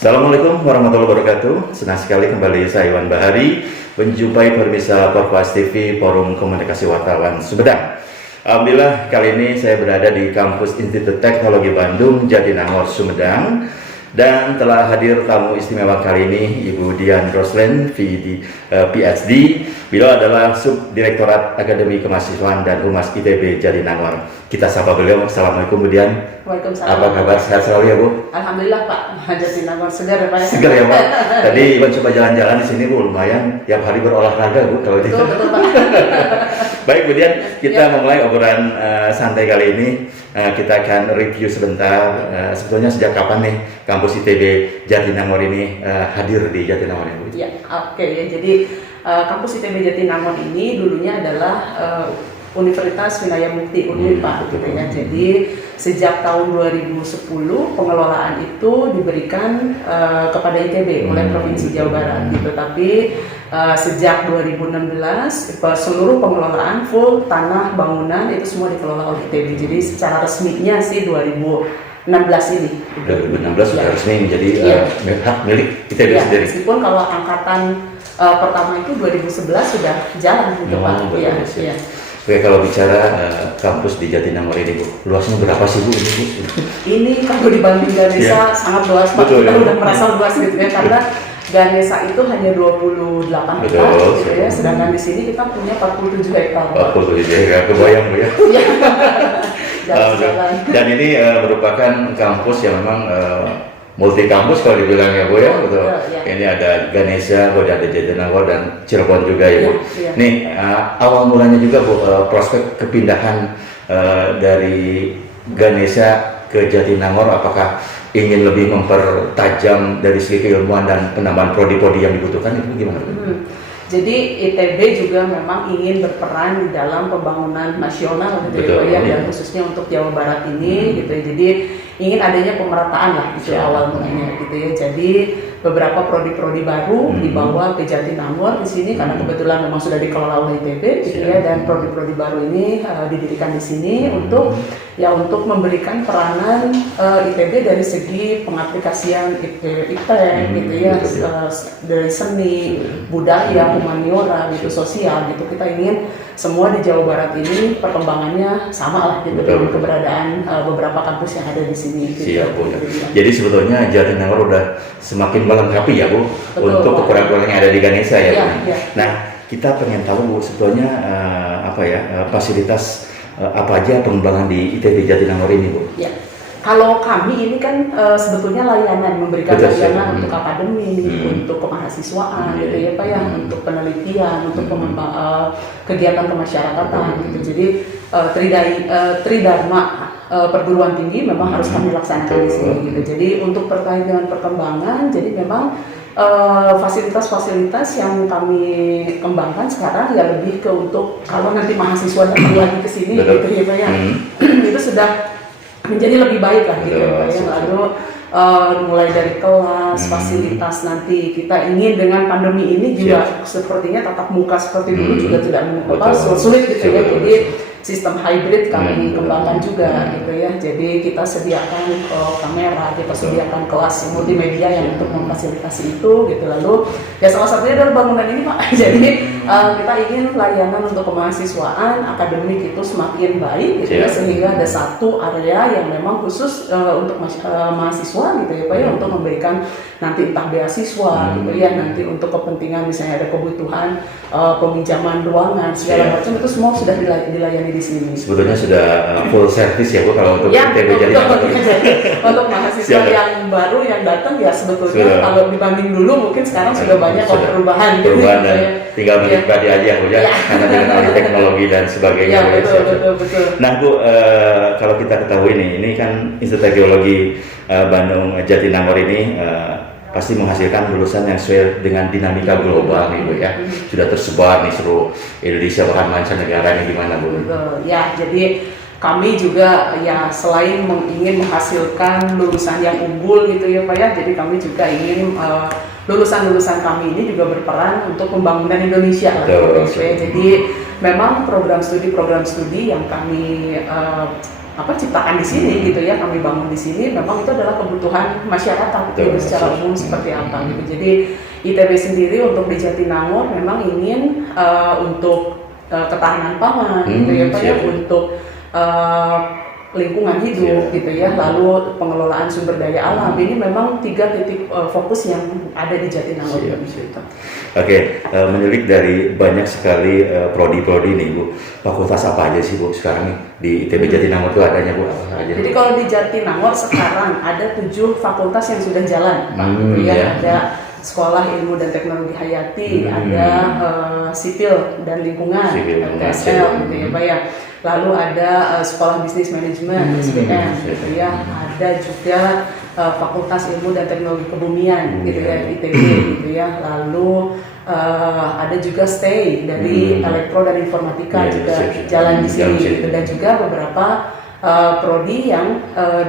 Assalamualaikum warahmatullahi wabarakatuh. Senang sekali kembali saya Iwan Bahari menjumpai pemirsa Porpas TV Forum Komunikasi Wartawan Sumedang. Alhamdulillah kali ini saya berada di kampus Institut Teknologi Bandung Jatinangor Sumedang dan telah hadir tamu istimewa kali ini Ibu Dian Roslyn PhD. Beliau adalah Subdirektorat Akademi Kemahasiswaan dan Humas ITB Jatinangor. Kita sapa beliau. Assalamualaikum Bu Dian. Waalaikumsalam. Apa kabar? Sehat selalu ya Bu? Alhamdulillah Pak, Jatinangor segar ya Pak. Segar ya Pak. Tadi Iwan coba jalan-jalan di sini Bu, lumayan tiap hari berolahraga Bu kalau betul, betul Pak. Baik Bu Dian, kita mulai obrolan santai kali ini. Kita akan review sebentar. Sebetulnya sejak kapan nih kampus ITB Jatinangor ini hadir di Jatinangor ya Bu? Ya, oke ya. Jadi kampus ITB Jatinangor ini dulunya adalah Universitas Winaya Mukti Unpad gitu ya. Jadi sejak tahun 2010 pengelolaan itu diberikan kepada ITB oleh Provinsi Jawa Barat gitu. Tapi sejak 2016 seluruh pengelolaan full tanah bangunan itu semua dikelola oleh ITB. Jadi secara resminya sih 2016 ini. 2016 sudah resmi menjadi hak milik ITB ya, sendiri. Meskipun kalau angkatan pertama itu 2011 sudah jalan gitu Pak. Iya. Oke, kalau bicara kampus di Jatinangor ini Bu, luasnya berapa sih Bu ini Bu? Ini kalau dibanding Ganesha sangat luas Pak. Betul, kita ya. udah merasa luas gitu ya, karena Ganesha itu hanya 28 hektar gitu ya, sedangkan di sini kita punya 47 hektar. 47 hektar, kebayang Bu ya. Iya. Jalan-jalan. Dan ini merupakan kampus yang memang multi kampus kalau dibilang ya Bu ya, betul. Ya. Ini ada Ganesha, ada Jatinangor dan Cirebon juga ya Bu. Ya. Nih awal mulanya juga Bu, prospek kepindahan dari Ganesha ke Jatinangor, apakah ingin lebih mempertajam dari segi keilmuan dan penambahan prodi-prodi yang dibutuhkan, itu gimana? Jadi ITB juga memang ingin berperan di dalam pembangunan nasional gitu ya, dan khususnya untuk Jawa Barat ini gitu ya. Jadi ingin adanya pemerataan lah gitu awal mulanya gitu ya. Jadi beberapa prodi-prodi baru dibawa ke Jatinangor di sini karena kebetulan memang sudah dikelola oleh ITB gitu ya, dan prodi-prodi baru ini didirikan di sini untuk memberikan peranan ITB dari segi pengaplikasian IPTEK gitu ya, dari seni, budaya, humaniora gitu, sosial gitu. Kita ingin semua di Jawa Barat ini perkembangannya sama lah gitu dengan keberadaan beberapa kampus yang ada di sini. Gitu. Siap Bu. Jadi sebetulnya Jatinangor udah semakin melengkapi ya Bu. Betul, untuk kekurangan yang ada di Ganesha ya Bu. Ya. Nah, kita pengen tahu Bu sebetulnya fasilitas apa aja pengembangan di ITB Jatinangor ini Bu? Ya. Kalau kami ini kan sebetulnya layanan, memberikan layanan untuk akademi, untuk kemahasiswaan gitu ya Pak ya, untuk penelitian, untuk kegiatan kemasyarakatan gitu. Jadi tridharma perguruan tinggi memang harus kami laksanakan di sini gitu. Jadi untuk terkait dengan perkembangan, jadi memang fasilitas-fasilitas yang kami kembangkan sekarang ya lebih ke untuk kalau nanti mahasiswa datang lagi ke sini gitu ya Pak ya, itu sudah menjadi lebih baik lah gitu ya Pak ya. Lalu mulai dari kelas, fasilitas nanti kita ingin dengan pandemi ini juga sepertinya tatap muka seperti dulu juga tidak sulit gitu ya. Jadi sistem hybrid kami kembangkan juga gitu ya. Jadi kita sediakan kamera, kita sediakan kelas multimedia yang untuk memfasilitasi itu gitu. Lalu ya salah satunya adalah bangunan ini Pak. Jadi kita ingin layanan untuk kemahasiswaan akademik itu semakin baik gitu ya, sehingga ada satu area yang memang khusus untuk mahasiswa gitu ya Pak ya, untuk memberikan nanti entah beasiswa gitu ya, nanti untuk kepentingan misalnya ada kebutuhan peminjaman ruangan segala macam, itu semua sudah dilayani di sini. Sebetulnya sudah full service ya Bu kalau untuk ITB Jatinangor. Untuk mahasiswa yang baru yang datang ya sebetulnya kalau dibanding dulu mungkin sekarang sudah banyak perubahan gitu. Dan tinggal menikmati aja Bu ya, karena dengan alih teknologi dan sebagainya. Ya, betul. Nah Bu, kalau kita ketahui ini kan Institut Teknologi Bandung Jatinangor ini pasti menghasilkan lulusan yang sesuai dengan dinamika global nih Bu ya. Sudah tersebar nih seluruh Indonesia bahkan mancanegara nih, gimana Bu? Betul. Ya, jadi kami juga ya selain ingin menghasilkan lulusan yang unggul gitu ya Pak ya, jadi kami juga ingin lulusan-lulusan kami ini juga berperan untuk pembangunan Indonesia lah. Jadi memang program studi yang kami ciptakan di sini gitu ya, kami bangun di sini, memang itu adalah kebutuhan masyarakat gitu secara umum seperti apa gitu. Jadi ITB sendiri untuk di Jatinangor memang ingin untuk ketahanan pangan gitu ya Pak ya, untuk lingkungan hidup gitu ya, lalu pengelolaan sumber daya alam, ini memang 3 titik fokus yang ada di Jatinangor. Oke, menilik dari banyak sekali prodi-prodi nih Bu, fakultas apa aja sih Bu sekarang nih di ITB Jatinangor itu adanya Bu? Apa aja? Jadi kalau di Jatinangor sekarang ada 7 fakultas yang sudah jalan Pak, gitu ya. Ada Sekolah Ilmu dan Teknologi Hayati, ada Sipil dan Lingkungan, TSL gitu ya Pak ya. Lalu ada Sekolah Bisnis Manajemen, SBM gitu ya. Ada juga Fakultas Ilmu dan Teknologi Kebumian gitu ya, ITB gitu ya. Lalu ada juga STAY dari Elektro dan Informatika juga jalan di sini gitu. Dan juga beberapa prodi yang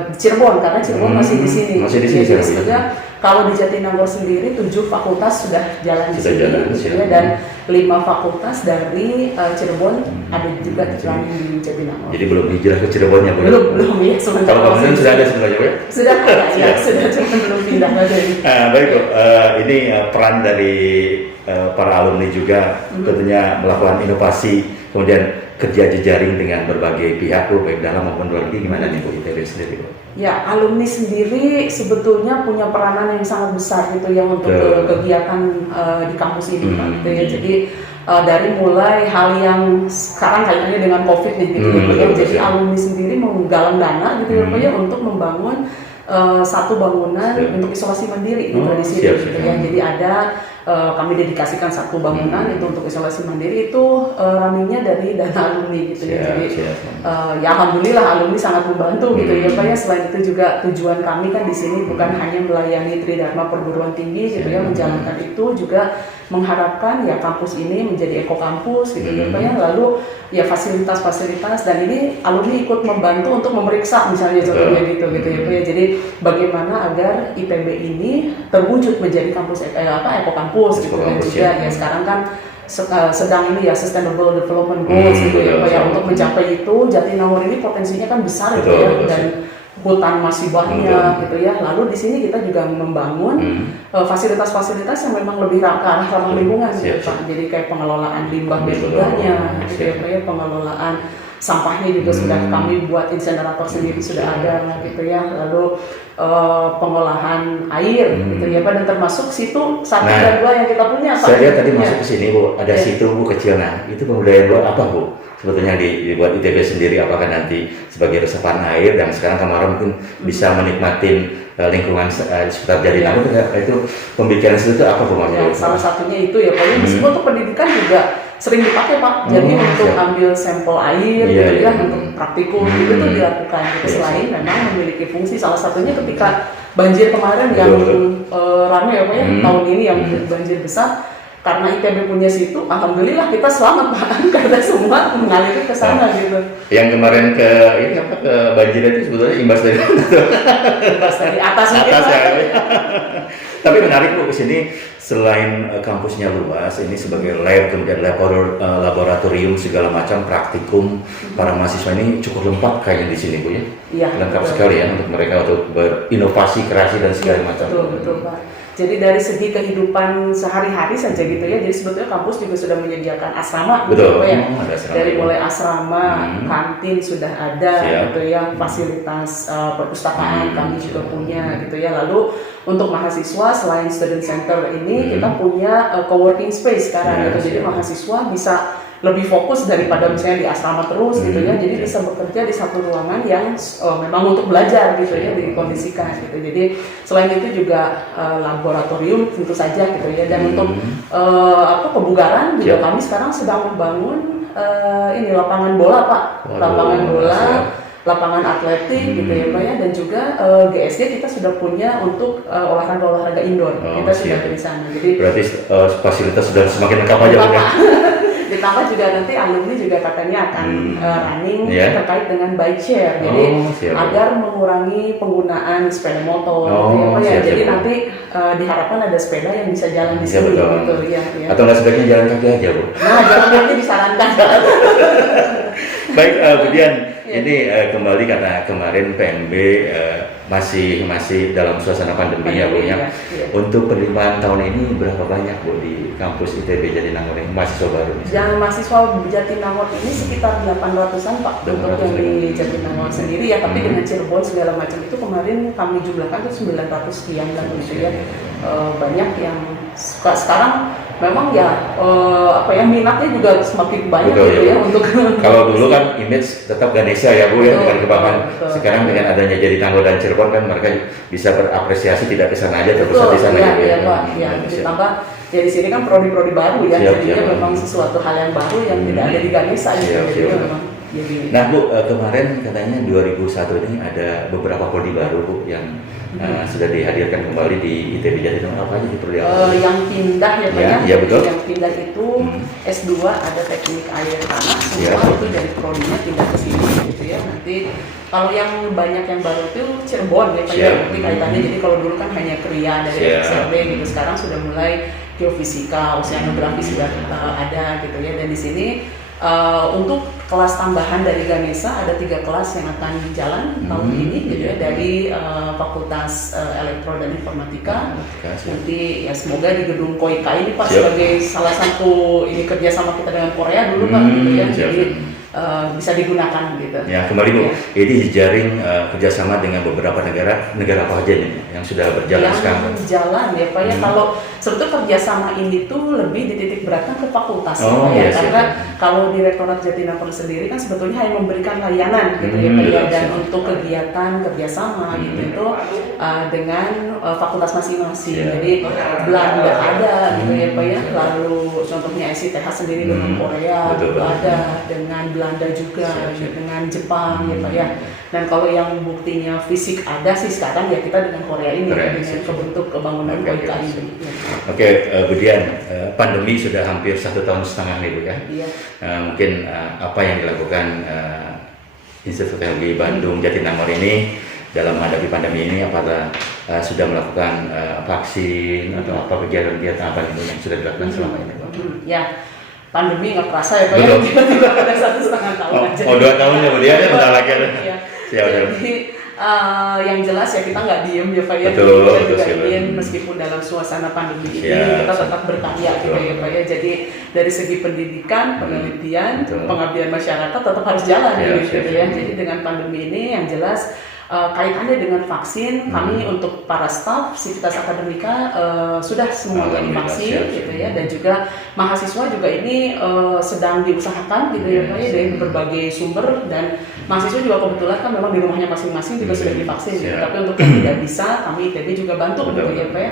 di Cirebon, karena Cirebon masih di sini. Jadi sebetulnya kalau di Jatinangor sendiri 7 fakultas sudah jalan di sini gitu ya, dan 5 fakultas dari Cirebon ada juga jalan di Jatinangor. Jadi belum hijrah ke Cirebon ya Bu? Belum ya, sementara kalau bangunan sudah ada sebenarnya Bu ya? Sudah ada ya, sudah, cuma belum pindah aja. Baik Bu, ini peran dari para alumni juga tentunya melakukan inovasi, kemudian kerja jejaring dengan berbagai pihak Bu, baik dalam maupun luar negeri. Gimana nih Bu ITB sendiri Bu? Ya, alumni sendiri sebetulnya punya peranan yang sangat besar gitu ya untuk kegiatan di kampus ini Pak, gitu ya. Jadi dari mulai hal yang sekarang kaitannya dengan COVID nih gitu ya. Jadi alumni sendiri menggalang dana gitu ya Pak ya, untuk membangun satu bangunan untuk isolasi mandiri gitu di sini gitu ya. Jadi ada kami dedikasikan satu bangunan itu untuk isolasi mandiri, itu running-nya dari dana alumni gitu ya. Jadi ya alhamdulillah alumni sangat membantu gitu ya Pak ya. Selain itu juga tujuan kami kan di sini bukan hanya melayani Tridharma perguruan tinggi gitu ya, menjalankan itu juga mengharapkan ya kampus ini menjadi eko kampus gitu ya Pak ya. Lalu ya fasilitas-fasilitas, dan ini alumni ikut membantu untuk memeriksa misalnya contohnya gitu ya Pak ya. Jadi bagaimana agar ITB ini terwujud menjadi kampus eko kampus gitu, dan juga ya sekarang kan sedang ini ya Sustainable Development Goals gitu ya Pak ya. Untuk mencapai itu Jatinangor ini potensinya kan besar gitu ya, dan hutan masih banyak gitu ya. Lalu di sini kita juga membangun fasilitas-fasilitas yang memang lebih ke arah ramah lingkungan gitu Pak. Jadi kayak pengelolaan limbah B3-nya gitu ya Pak ya, pengelolaan sampahnya juga sudah kami buat insenerator sendiri sudah ada gitu ya. Lalu pengolahan air gitu ya Pak, dan termasuk situ 1 dan 2 yang kita punya Pak. Saya lihat tadi masuk ke sini Bu, ada situ Bu kecil. Nah, itu pemberdayaan buat apa Bu? Sebetulnya dibuat ITB sendiri, apakah nanti sebagai resapan air, dan sekarang kemarin mungkin bisa menikmatin lingkungan sekitar Jatinangor, itu pembicaraan itu apa Bu? Ya, salah satunya itu ya Pak, meskipun untuk pendidikan juga sering dipakai Pak, jadi untuk ambil sampel air gitu ya, untuk praktikum itu tuh dilakukan gitu. Selain memang memiliki fungsi, salah satunya ketika banjir kemarin yang ramai ya Pak ya, tahun ini yang banjir besar, karena ITB punya situ, alhamdulillah kita selamat Pak, karena semua mengalir ke sana gitu. Yang kemarin ke ini apa, ke banjir itu sebetulnya imbas dari imbas dari atas ya. Tapi menarik Bu, ke sini selain kampusnya luas, ini sebagai lab, kemudian laboratorium segala macam praktikum, para mahasiswa ini cukup lengkap kayaknya di sini Bu ya. Iya. Lengkap sekali ya untuk mereka untuk berinovasi, kreasi dan segala macam. Betul Pak. Jadi dari segi kehidupan sehari-hari saja gitu ya, jadi sebetulnya kampus juga sudah menyediakan asrama gitu ya. Dari mulai asrama, kantin sudah ada gitu ya, fasilitas perpustakaan kami juga punya gitu ya. Lalu untuk mahasiswa selain student center ini kita punya co-working space sekarang gitu. Jadi mahasiswa bisa lebih fokus daripada misalnya di asrama terus gitu ya, jadi bisa bekerja di satu ruangan yang memang untuk belajar gitu ya, dikondisikan gitu. Jadi selain itu juga laboratorium tentu saja gitu ya, dan untuk kebugaran juga kami sekarang sedang membangun ini lapangan bola Pak, lapangan bola, lapangan atletik gitu ya Pak ya, dan juga GSD kita sudah punya untuk olahraga indoor, kita sudah di sana. Jadi berarti fasilitas sudah semakin lengkap aja Pak. Ditambah juga nanti alumni juga katanya akan running terkait dengan bike share, jadi agar mengurangi penggunaan sepeda motor gitu ya. Jadi nanti diharapkan ada sepeda yang bisa jalan di sini gitu ya. Atau nggak sebaiknya jalan kaki aja Bu? Nah, jalan kaki disarankan. Baik, Bu Dian, ini kembali karena kemarin PNB masih dalam suasana pandemi ya Bu ya. Untuk penerimaan tahun ini berapa banyak Bu di kampus ITB Jatinangor ini, mahasiswa baru? Yang mahasiswa Jatinangor ini sekitar 800-an Pak, untuk yang di Jatinangor sendiri ya, tapi dengan Cirebon segala macam itu kemarin kami jumlahkan tuh 900 sekian lah gitu ya. Banyak yang sekarang memang ya minatnya juga semakin banyak. Betul, gitu ya untuk kalau dulu kan image tetap Ganesha ya Bu ya, dengan Kebanggaan. Sekarang dengan adanya Jatinangor dan Cirebon kan mereka bisa berapresiasi tidak ke sana aja, terpusat di sana ya, ya. Pak. Ya, ditambah ya di sini kan prodi-prodi baru ya, jadi memang sesuatu hal yang baru yang tidak ada di Ganesha gitu. Memang. Nah Bu, kemarin katanya 2001 ini ada beberapa prodi baru Bu yang sudah dihadirkan kembali di ITB Jatinangor. Apa aja di prodi? Yang pindah ya Pak ya, betul. Yang pindah itu S2 ada teknik air tanah, semua itu dari prodinya pindah ke sini gitu ya. Nanti kalau yang banyak yang baru itu Cirebon ya Pak ya, kaitannya. Jadi kalau dulu kan hanya Kria dari SRB gitu, sekarang sudah mulai geofisika, oceanografi sudah ada gitu ya. Dan di sini untuk kelas tambahan dari Ganesha ada 3 kelas yang akan jalan tahun ini gitu ya, dari Fakultas Elektro dan Informatika. Nanti ya semoga di gedung Koika ini Pak sebagai salah satu ini kerjasama kita dengan Korea dulu Pak gitu ya, jadi bisa digunakan gitu. Ya kembali Bu, ini jejaring kerjasama dengan beberapa negara apa aja nih yang sudah berjalan sekarang? Jalan ya Pak ya. Kalau sebetulnya kerjasama ini tuh lebih dititik beratkan ke fakultas ya Pak ya, karena kalau Direktorat Jatinangor sendiri kan sebetulnya hanya memberikan layanan gitu ya Pak ya, dan untuk kegiatan kerjasama gitu itu dengan fakultas masing-masing. Jadi Belanda ada gitu ya Pak ya, lalu contohnya SITH sendiri dengan Korea ada, dengan Belanda juga, dengan Jepang ya Pak ya. Dan kalau yang buktinya fisik ada sih sekarang ya kita dengan Korea ini dengan kebentuk kebangunan Koika ini. Oke, Bu Dian, pandemi sudah hampir 1,5 tahun nih Bu ya. Iya. Mungkin apa yang dilakukan Institut Teknologi Bandung Jatinangor ini dalam menghadapi pandemi ini, apakah sudah melakukan vaksin atau apa kegiatan-kegiatan apa yang sudah dilakukan selama ini Pak? Ya. Pandemi nggak terasa ya Pak ya, tiba-tiba pada 1,5 tahun aja. 2 tahun ya Bu Dian, bentar lagi ada. Jadi yang jelas ya kita nggak diem ya Pak ya, kita juga ingin meskipun dalam suasana pandemi ini kita tetap berkarya gitu ya Pak ya. Jadi dari segi pendidikan, penelitian, pengabdian masyarakat tetap harus jalan gitu ya. Jadi dengan pandemi ini yang jelas kaitannya dengan vaksin, kami untuk para staf Sivitas Akademika sudah semuanya divaksin gitu ya, dan juga mahasiswa juga ini sedang diusahakan gitu ya Pak ya, dari berbagai sumber, dan mahasiswa juga kebetulan kan memang di rumahnya masing-masing juga sudah divaksin gitu. Tapi untuk yang tidak bisa, kami ITB juga bantu gitu ya Pak ya,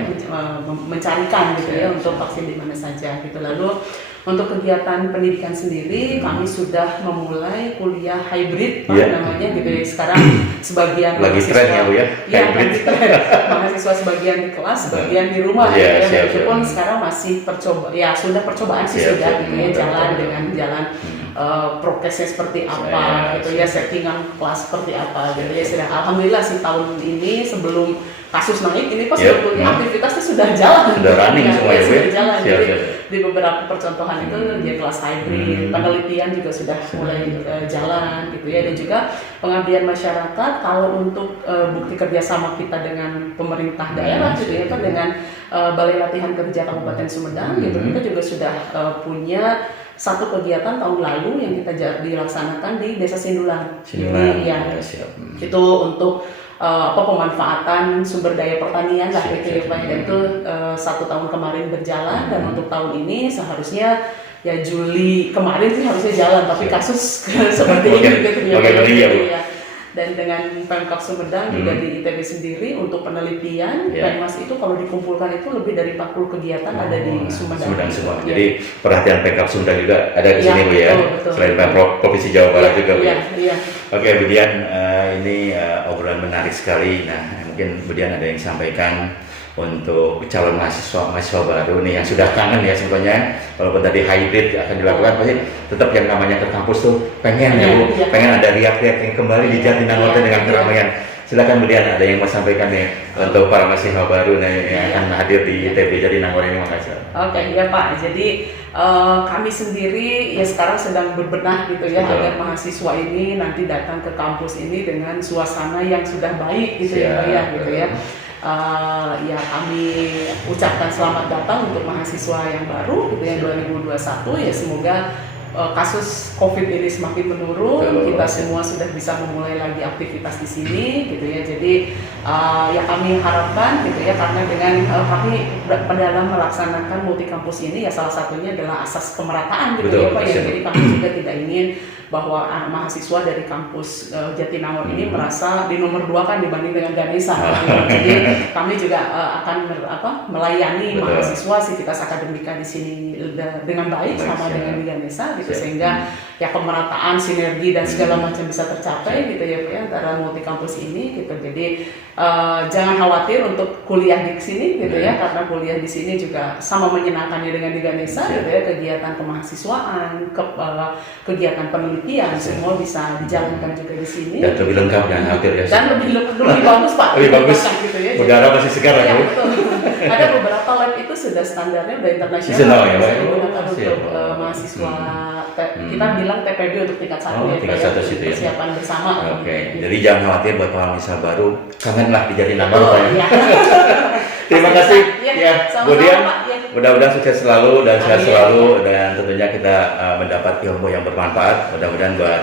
mencarikan gitu ya untuk vaksin di mana saja gitu. Lalu untuk kegiatan pendidikan sendiri, kami sudah memulai kuliah hybrid namanya gitu ya. Sekarang sebagian lagi tren ya Bu ya? Hybrid. Mahasiswa sebagian di kelas, sebagian di rumah gitu ya. Meskipun sekarang masih sudah percobaan sih sudah gitu ya, jalan prokesnya seperti apa gitu ya, settingan kelas seperti apa gitu ya. Sudah alhamdulillah sih tahun ini sebelum kasus naik ini pas sebetulnya aktivitasnya sudah jalan, sudah running semua ya Bu ya? Sudah jalan. Jadi di beberapa percontohan itu dia kelas hybrid, penelitian juga sudah mulai jalan gitu ya. Dan juga pengabdian masyarakat, kalau untuk bukti kerjasama kita dengan pemerintah daerah gitu ya, dengan Balai Latihan Kerja Kabupaten Sumedang gitu, kita juga sudah punya satu kegiatan tahun lalu yang kita dilaksanakan di Desa Sindulan. Ini ya, itu untuk pemanfaatan sumber daya pertanian lah gitu ya Pak. Dan itu 1 tahun kemarin berjalan, dan untuk tahun ini seharusnya ya Juli kemarin sih harusnya jalan, tapi kasus seperti ini gitu ya. Dan dengan Pemkab Sumedang juga di ITB sendiri untuk penelitian, Pemmas itu kalau dikumpulkan itu lebih dari 40 kegiatan ada di Sumedang. Semua. Jadi perhatian Pemkab Sumedang juga ada di sini Bu ya. Betul. Selain Provinsi Jawa Barat juga Bu. Iya. Oke Bu Dian, ini obrolan menarik sekali. Nah mungkin Bu Dian ada yang sampaikan untuk calon mahasiswa baru nih yang sudah kangen ya sebetulnya, walaupun tadi hybrid akan dilakukan, pasti tetap yang namanya ke kampus tuh pengen ya Bu, pengen ada riak-riak yang kembali di Jatinangor dengan keramaian. Silakan kemudian ada yang mau sampaikan nih untuk para mahasiswa baru nih yang akan hadir di ITB Jatinangor ini, makasih. Oke, ya Pak. Jadi kami sendiri ya sekarang sedang berbenah gitu ya agar mahasiswa ini nanti datang ke kampus ini dengan suasana yang sudah baik gitu ya Pak ya gitu ya. Ya kami ucapkan selamat datang untuk mahasiswa yang baru gitu ya 2021 ya, semoga kasus COVID ini semakin menurun, kita semua sudah bisa memulai lagi aktivitas di sini gitu ya. Jadi ya kami harapkan gitu ya, karena dengan kami dalam melaksanakan multi kampus ini ya salah satunya adalah asas kemerataan gitu ya Pak ya. Jadi kami juga tidak ingin bahwa mahasiswa dari kampus Jatinangor ini merasa di nomor 2 kan dibanding dengan Ganesha. Gitu. Jadi kami juga akan melayani mahasiswa Sivitas Akademika di sini dengan baik sama dengan di Ganesha gitu, sehingga ya kemerataan, sinergi dan segala macam bisa tercapai gitu ya Pak ya, antara multi kampus ini gitu. Jadi jangan khawatir untuk kuliah di sini gitu ya, karena kuliah di sini juga sama menyenangkannya dengan di Ganesha gitu ya, kegiatan kemahasiswaan, kegiatan penelitian semua bisa dijalankan juga di sini. Dan lebih lengkap dan hampir ya. Dan lebih bagus Pak. Lebih bagus gitu ya. Udara masih segar ya. Betul. Ada beberapa lab itu sudah standarnya udah Ya, internasional bisa digunakan untuk mahasiswa. Kita bilang TPB untuk tingkat 1 ya. Tingkat 1 situ ya. Persiapan bersama. Oke. Jadi jangan khawatir buat para mahasiswa baru, kangenlah di Jatinangor Pak ya. Terima kasih ya Bu Dian. Mudah-mudahan sukses selalu dan sehat selalu, dan tentunya kita mendapat ilmu yang bermanfaat. Mudah-mudahan buat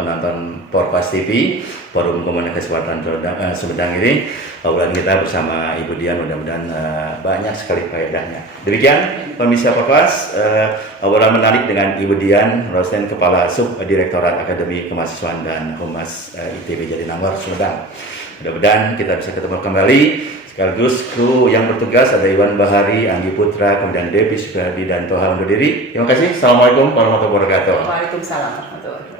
penonton Porpas TV, Forum Komunikasi Wartawan Sumedang ini, obrolan kita bersama Ibu Dian mudah-mudahan banyak sekali faedahnya. Demikian pemirsa Porpas, obrolan menarik dengan Ibu Dian Rosten, Kepala Sub Direktorat Akademi Kemahasiswaan dan Humas ITB Jatinangor Sumedang. Mudah-mudahan kita bisa ketemu kembali. Sekaligus kru yang bertugas ada Iwan Bahari, Anggi Putra, kemudian Devi Supriyadi dan Toha undur diri. Terima kasih. Assalamualaikum warahmatullahi wabarakatuh. Waalaikumsalam warahmatullahi wabarakatuh.